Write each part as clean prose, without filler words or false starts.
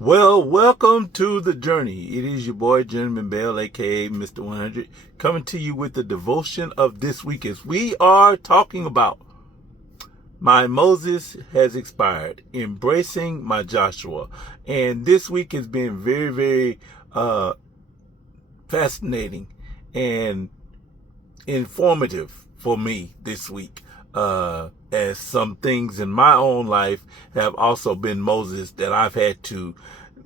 Well, welcome to the journey. It is your boy, Gentleman Bell, aka Mr. 100, coming to you with the devotion of this week as we are talking about my Moses has expired, embracing my Joshua. And this week has been very, very fascinating and informative for me this week. As some things in my own life have also been Moses that I've had to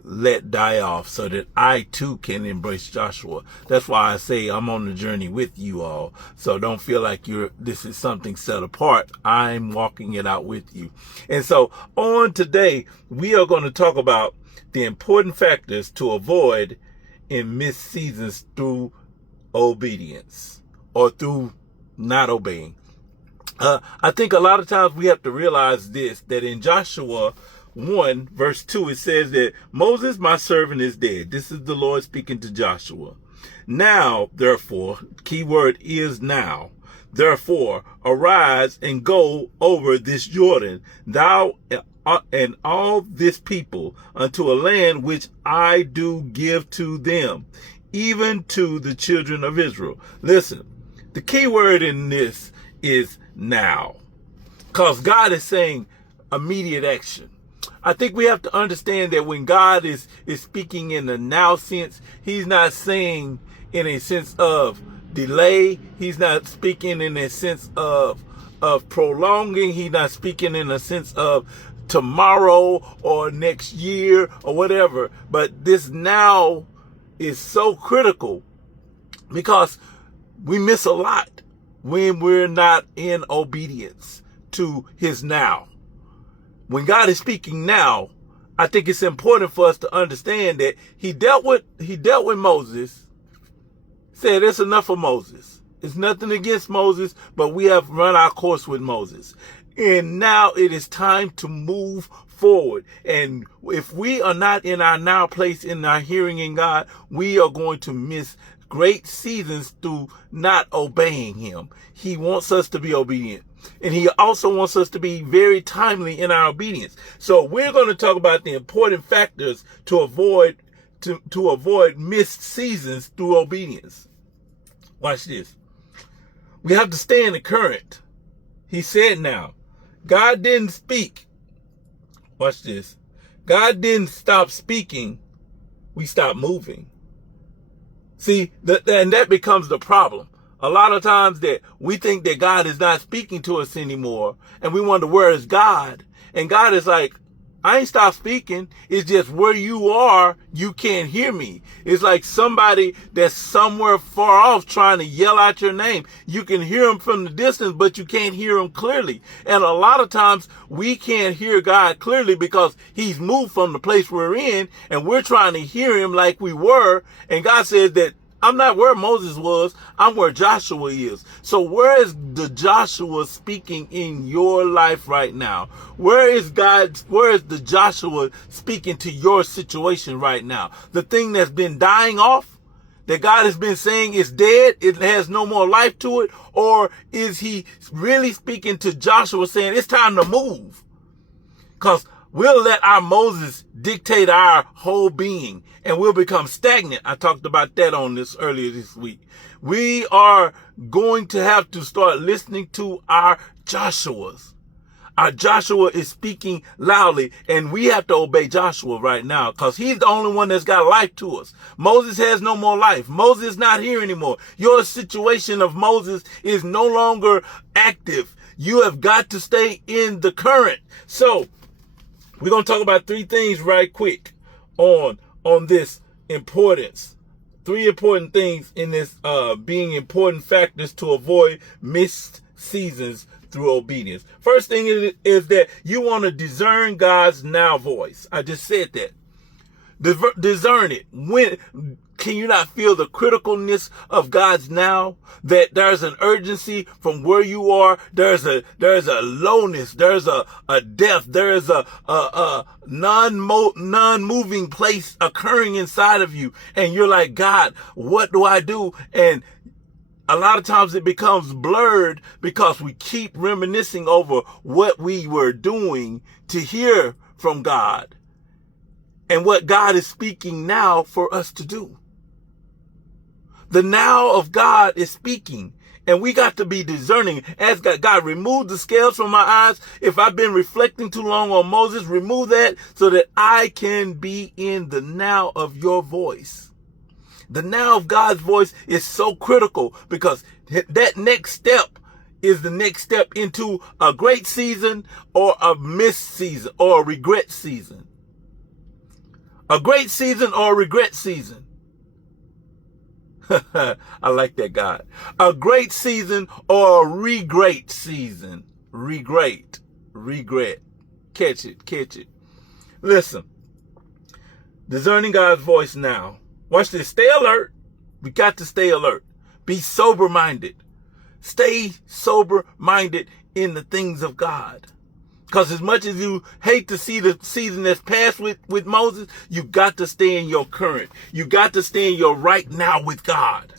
let die off so that I too can embrace Joshua. That's why I say I'm on the journey with you all. So don't feel like this is something set apart. I'm walking it out with you. And so on today, we are going to talk about the important factors to avoid in missed seasons through obedience or through not obeying. I think a lot of times we have to realize this, that in Joshua 1 verse 2, it says that Moses, my servant, is dead. This is the Lord speaking to Joshua. Now, therefore, key word is now. Therefore, arise and go over this Jordan, thou and all this people, unto a land which I do give to them, even to the children of Israel. Listen, the key word in this is now, because God is saying immediate action. I think we have to understand that when God is speaking in the now sense, he's not saying in a sense of delay. He's not speaking in a sense of prolonging. He's not speaking in a sense of tomorrow or next year or whatever. But this now is so critical because we miss a lot when we're not in obedience to his now. When God is speaking now, I think it's important for us to understand that he dealt with Moses, said it's enough of Moses. It's nothing against Moses, but we have run our course with Moses. And now it is time to move forward. And if we are not in our now place, in our hearing in God, we are going to miss great seasons through not obeying him. He wants us to be obedient. And he also wants us to be very timely in our obedience. So we're going to talk about the important factors to avoid missed seasons through obedience. Watch this. We have to stay in the current. He said now. God didn't speak. Watch this. God didn't stop speaking. We stopped moving. See, and that becomes the problem. A lot of times that we think that God is not speaking to us anymore, and we wonder, where is God? And God is like, I ain't stopped speaking. It's just where you are, you can't hear me. It's like somebody that's somewhere far off trying to yell out your name. You can hear him from the distance, but you can't hear him clearly. And a lot of times we can't hear God clearly because he's moved from the place we're in, and we're trying to hear him like we were. And God says that I'm not where Moses was. I'm where Joshua is. So where is the Joshua speaking in your life right now? Where is the Joshua speaking to your situation right now? The thing that's been dying off, that God has been saying is dead, it has no more life to it? Or is he really speaking to Joshua saying it's time to move? Because we'll let our Moses dictate our whole being and we'll become stagnant. I talked about that on this earlier this week. We are going to have to start listening to our Joshuas. Our Joshua is speaking loudly, and we have to obey Joshua right now because he's the only one that's got life to us. Moses has no more life. Moses is not here anymore. Your situation of Moses is no longer active. You have got to stay in the current. So we're going to talk about three things right quick on this importance. Three important things in this being important factors to avoid missed seasons through obedience. First thing is that you want to discern God's now voice. I just said that. Discern it. When can you not feel the criticalness of God's now? That there's an urgency from where you are. There's a lowness. There's a depth. There's a non-moving place occurring inside of you. And you're like, God, what do I do? And a lot of times it becomes blurred because we keep reminiscing over what we were doing to hear from God. and what God is speaking now for us to do. The now of God is speaking, and we got to be discerning. Ask God, remove the scales from my eyes. If I've been reflecting too long on Moses, remove that so that I can be in the now of your voice. The now of God's voice is so critical because that next step is the next step into a great season or a missed season or a regret season. A great season or a regret season. I like that, God. A great season or a regret season. Regret. Catch it. Listen. Discerning God's voice now. Watch this. Stay alert. We got to stay alert. Be sober-minded. Stay sober-minded in the things of God. Because as much as you hate to see the season that's passed with Moses, you got to stay in your current. You got to stay in your right now with God.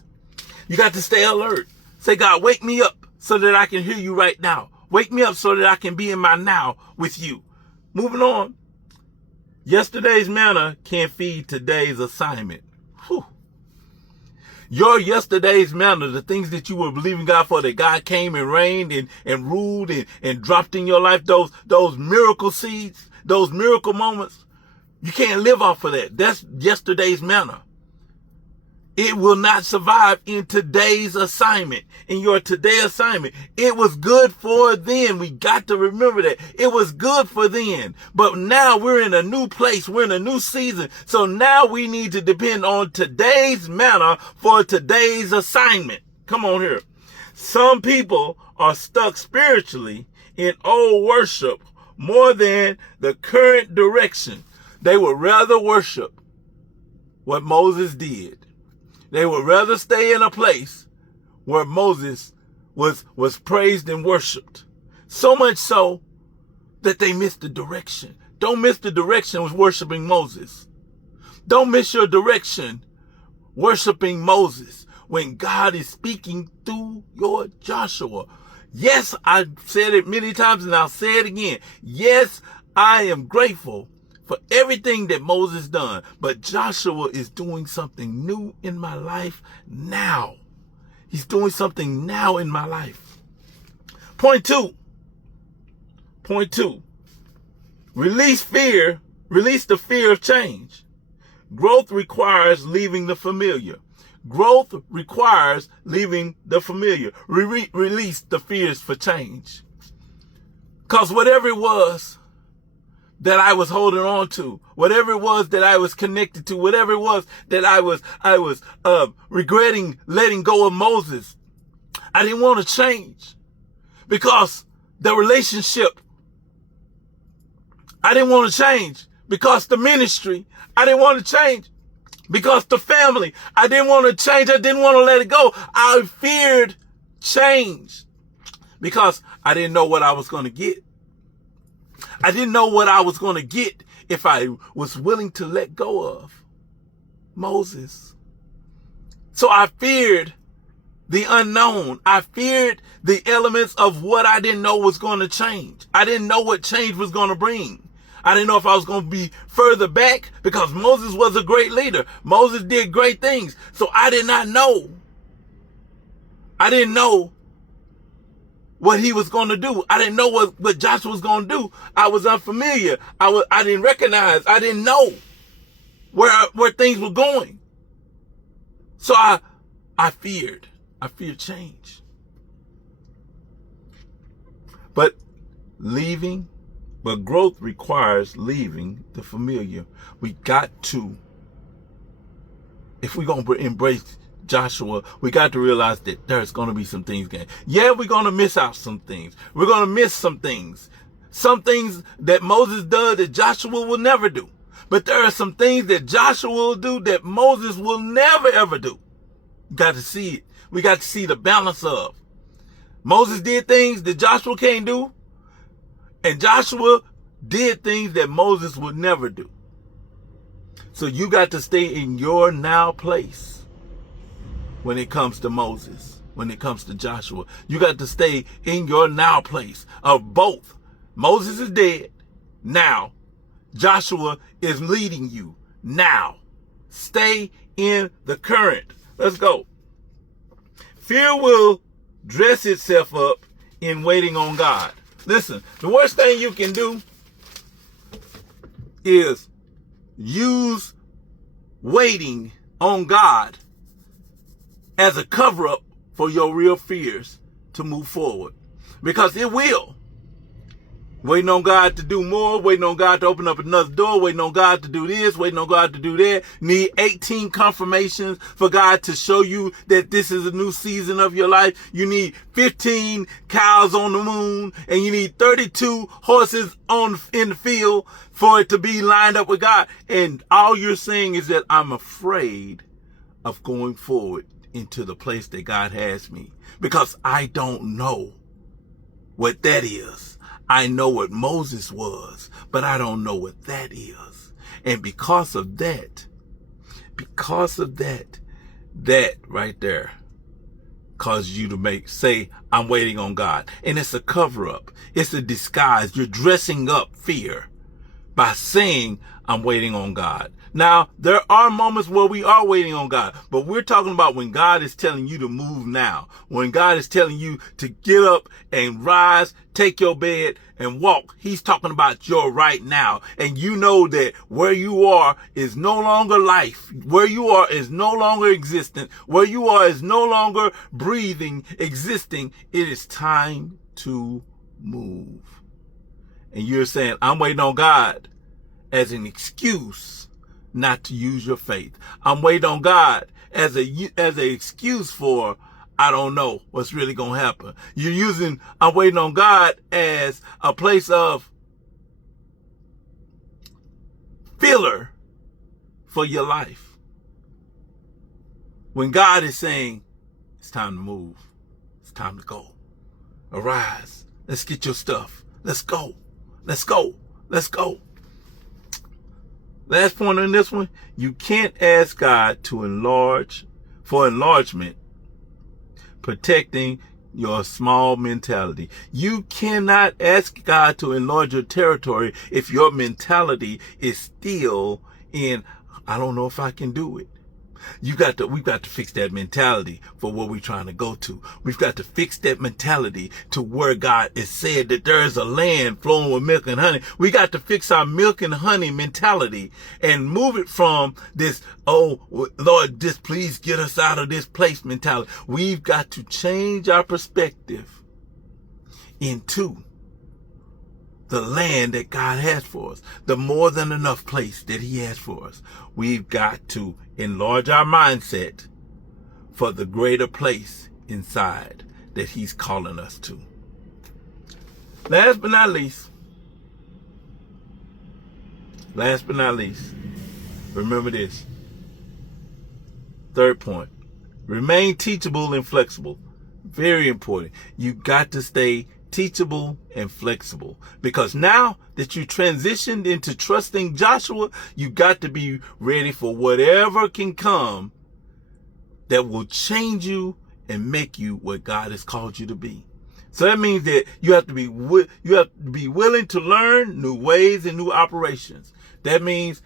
You got to stay alert. Say, God, wake me up so that I can hear you right now. Wake me up so that I can be in my now with you. Moving on. Yesterday's manna can't feed today's assignment. Whew. Your yesterday's manna, the things that you were believing God for, that God came and reigned and ruled and dropped in your life, those miracle seeds, those miracle moments, you can't live off of that. That's yesterday's manna. It will not survive in today's assignment, in your today assignment. It was good for then. We got to remember that. It was good for then. But now we're in a new place. We're in a new season. So now we need to depend on today's manna for today's assignment. Come on here. Some people are stuck spiritually in old worship more than the current direction. They would rather worship what Moses did. They would rather stay in a place where Moses was praised and worshiped. So much so that they missed the direction. Don't miss the direction with worshiping Moses. Don't miss your direction worshiping Moses when God is speaking through your Joshua. Yes, I've said it many times and I'll say it again. Yes, I am grateful for everything that Moses done. But Joshua is doing something new in my life now. He's doing something now in my life. Point two. Release the fear of change. Growth requires leaving the familiar. Growth requires leaving the familiar. Release the fears for change. Because whatever it was that I was holding on to, whatever it was that I was connected to, whatever it was that I was regretting letting go of Moses, I didn't want to change because the relationship, I didn't want to change because the ministry, I didn't want to change because the family, I didn't want to change. I didn't want to let it go. I feared change because I didn't know what I was going to get. I didn't know what I was going to get if I was willing to let go of Moses. So I feared the unknown. I feared the elements of what I didn't know was going to change. I didn't know what change was going to bring. I didn't know if I was going to be further back because Moses was a great leader. Moses did great things. So I did not know. I didn't know what he was going to do. I didn't know what Joshua was going to do. I was unfamiliar. I didn't recognize. I didn't know where things were going. So I feared change. But growth requires leaving the familiar. We got to, if we're going to embrace Joshua, we got to realize that there's going to be some things going. Yeah, we're going to miss out some things. We're going to miss some things. Some things that Moses does that Joshua will never do. But there are some things that Joshua will do that Moses will never, ever do. We got to see it. We got to see the balance of. Moses did things that Joshua can't do. And Joshua did things that Moses would never do. So you got to stay in your now place. When it comes to Moses, when it comes to Joshua, you got to stay in your now place of both. Moses is dead. Now, Joshua is leading you now. Stay in the current. Let's go. Fear will dress itself up in waiting on God. Listen, the worst thing you can do is use waiting on God as a cover-up for your real fears to move forward. Because it will. Waiting on God to do more, waiting on God to open up another door, waiting on God to do this, waiting on God to do that. Need 18 confirmations for God to show you that this is a new season of your life. You need 15 cows on the moon, and you need 32 horses in the field for it to be lined up with God. And all you're saying is that I'm afraid of going forward into the place that God has me because I don't know what that is. I know what Moses was, but I don't know what that is. And because of that, that right there causes you to say, I'm waiting on God. And it's a cover up. It's a disguise. You're dressing up fear by saying, I'm waiting on God. Now, there are moments where we are waiting on God, but we're talking about when God is telling you to move now. When God is telling you to get up and rise, take your bed and walk. He's talking about your right now. And you know that where you are is no longer life. Where you are is no longer existent. Where you are is no longer breathing, existing. It is time to move. And you're saying, I'm waiting on God as an excuse not to use your faith. I'm waiting on God as an excuse for, I don't know what's really going to happen. I'm waiting on God as a place of filler for your life. When God is saying, it's time to move. It's time to go. Arise. Let's get your stuff. Let's go. Let's go. Let's go. Last point on this one, you can't ask God for enlargement, protecting your small mentality. You cannot ask God to enlarge your territory if your mentality is still in, I don't know if I can do it. We've got to fix that mentality for where we're trying to go to. We've got to fix that mentality to where God has said that there is a land flowing with milk and honey. We got to fix our milk and honey mentality and move it from this, oh, Lord, just please get us out of this place mentality. We've got to change our perspective into the land that God has for us, the more than enough place that He has for us. We've got to enlarge our mindset for the greater place inside that He's calling us to. Last but not least, remember this. Third point, remain teachable and flexible. Very important. You got to stay teachable and flexible, because now that you transitioned into trusting Joshua, you got to be ready for whatever can come that will change you and make you what God has called you to be. So that means that you have to be willing to learn new ways and new operations. That means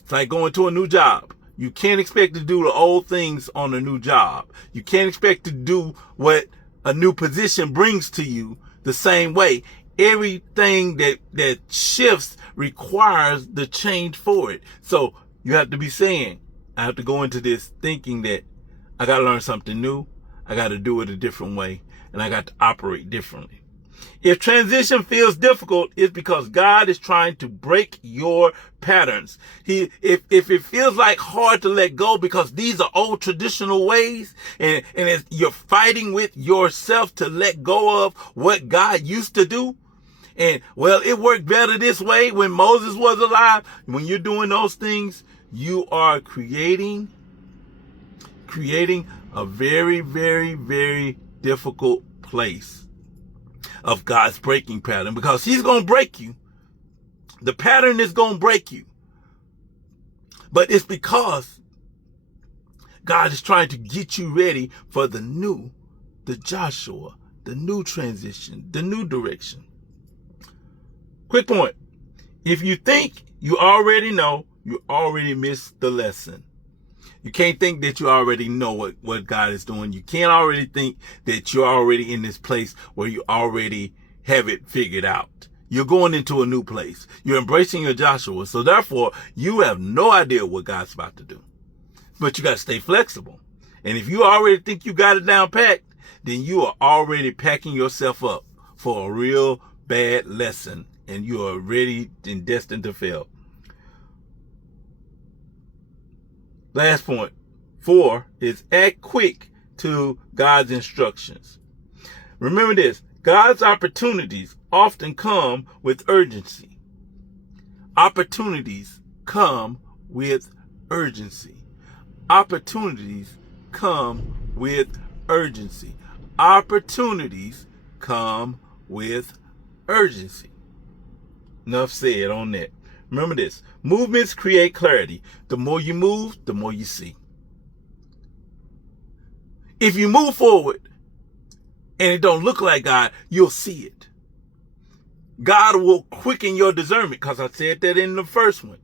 it's like going to a new job. You can't expect to do the old things on a new job. You can't expect to do what a new position brings to you the same way. Everything that shifts requires the change for it. So you have to be saying, I have to go into this thinking that I got to learn something new. I got to do it a different way, and I got to operate differently. If transition feels difficult, it's because God is trying to break your patterns. If it feels like hard to let go because these are old traditional ways, and you're fighting with yourself to let go of what God used to do, and well, it worked better this way when Moses was alive. When you're doing those things, you are creating a very, very, very difficult place of God's breaking pattern, because He's going to break you. The pattern is going to break you. But it's because God is trying to get you ready for the new, the Joshua, the new transition, the new direction. Quick point. If you think you already know, you already missed the lesson. You can't think that you already know what God is doing. You can't already think that you're already in this place where you already have it figured out. You're going into a new place. You're embracing your Joshua. So therefore, you have no idea what God's about to do. But you got to stay flexible. And if you already think you got it down packed, then you are already packing yourself up for a real bad lesson. And you are ready and destined to fail. Last point, 4, is act quick to God's instructions. Remember this, God's opportunities often come with urgency. Opportunities come with urgency. Opportunities come with urgency. Opportunities come with urgency. Enough said on that. Remember this, movements create clarity. The more you move, the more you see. If you move forward and it don't look like God, you'll see it. God will quicken your discernment, because I said that in the first one.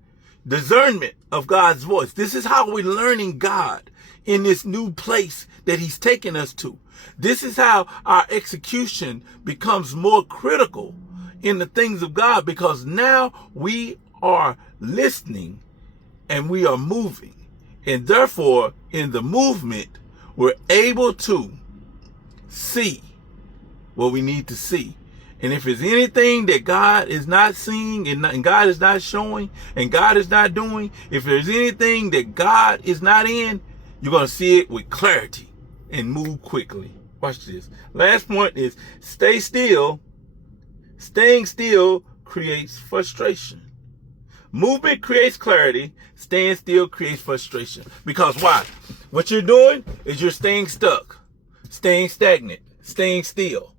Discernment of God's voice. This is how we're learning God in this new place that he's taken us to. This is how our execution becomes more critical in the things of God, because now we are listening and we are moving. And therefore, in the movement, we're able to see what we need to see. And if there's anything that God is not seeing and God is not showing and God is not doing, if there's anything that God is not in, you're going to see it with clarity and move quickly. Watch this. Last point is stay still. Staying still creates frustration. Movement creates clarity. Staying still creates frustration. Because why? What you're doing is you're staying stuck, staying stagnant, staying still,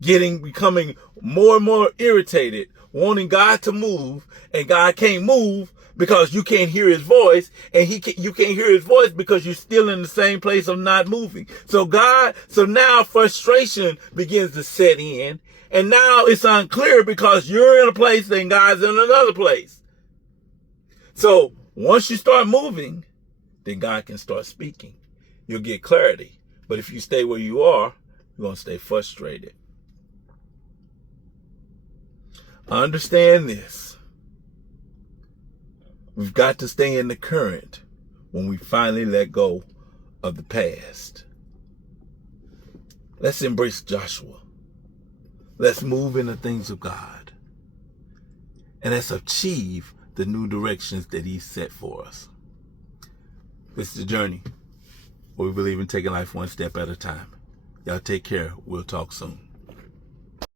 becoming more and more irritated, wanting God to move, and God can't move because you can't hear his voice, and you can't hear his voice because you're still in the same place of not moving. So now frustration begins to set in, and now it's unclear because you're in a place and God's in another place. So once you start moving, then God can start speaking. You'll get clarity. But if you stay where you are, you're going to stay frustrated. Understand this. We've got to stay in the current when we finally let go of the past. Let's embrace Joshua. Let's move in the things of God. And let's achieve the new directions that he set for us. This is the journey where we believe in taking life one step at a time. Y'all take care. We'll talk soon.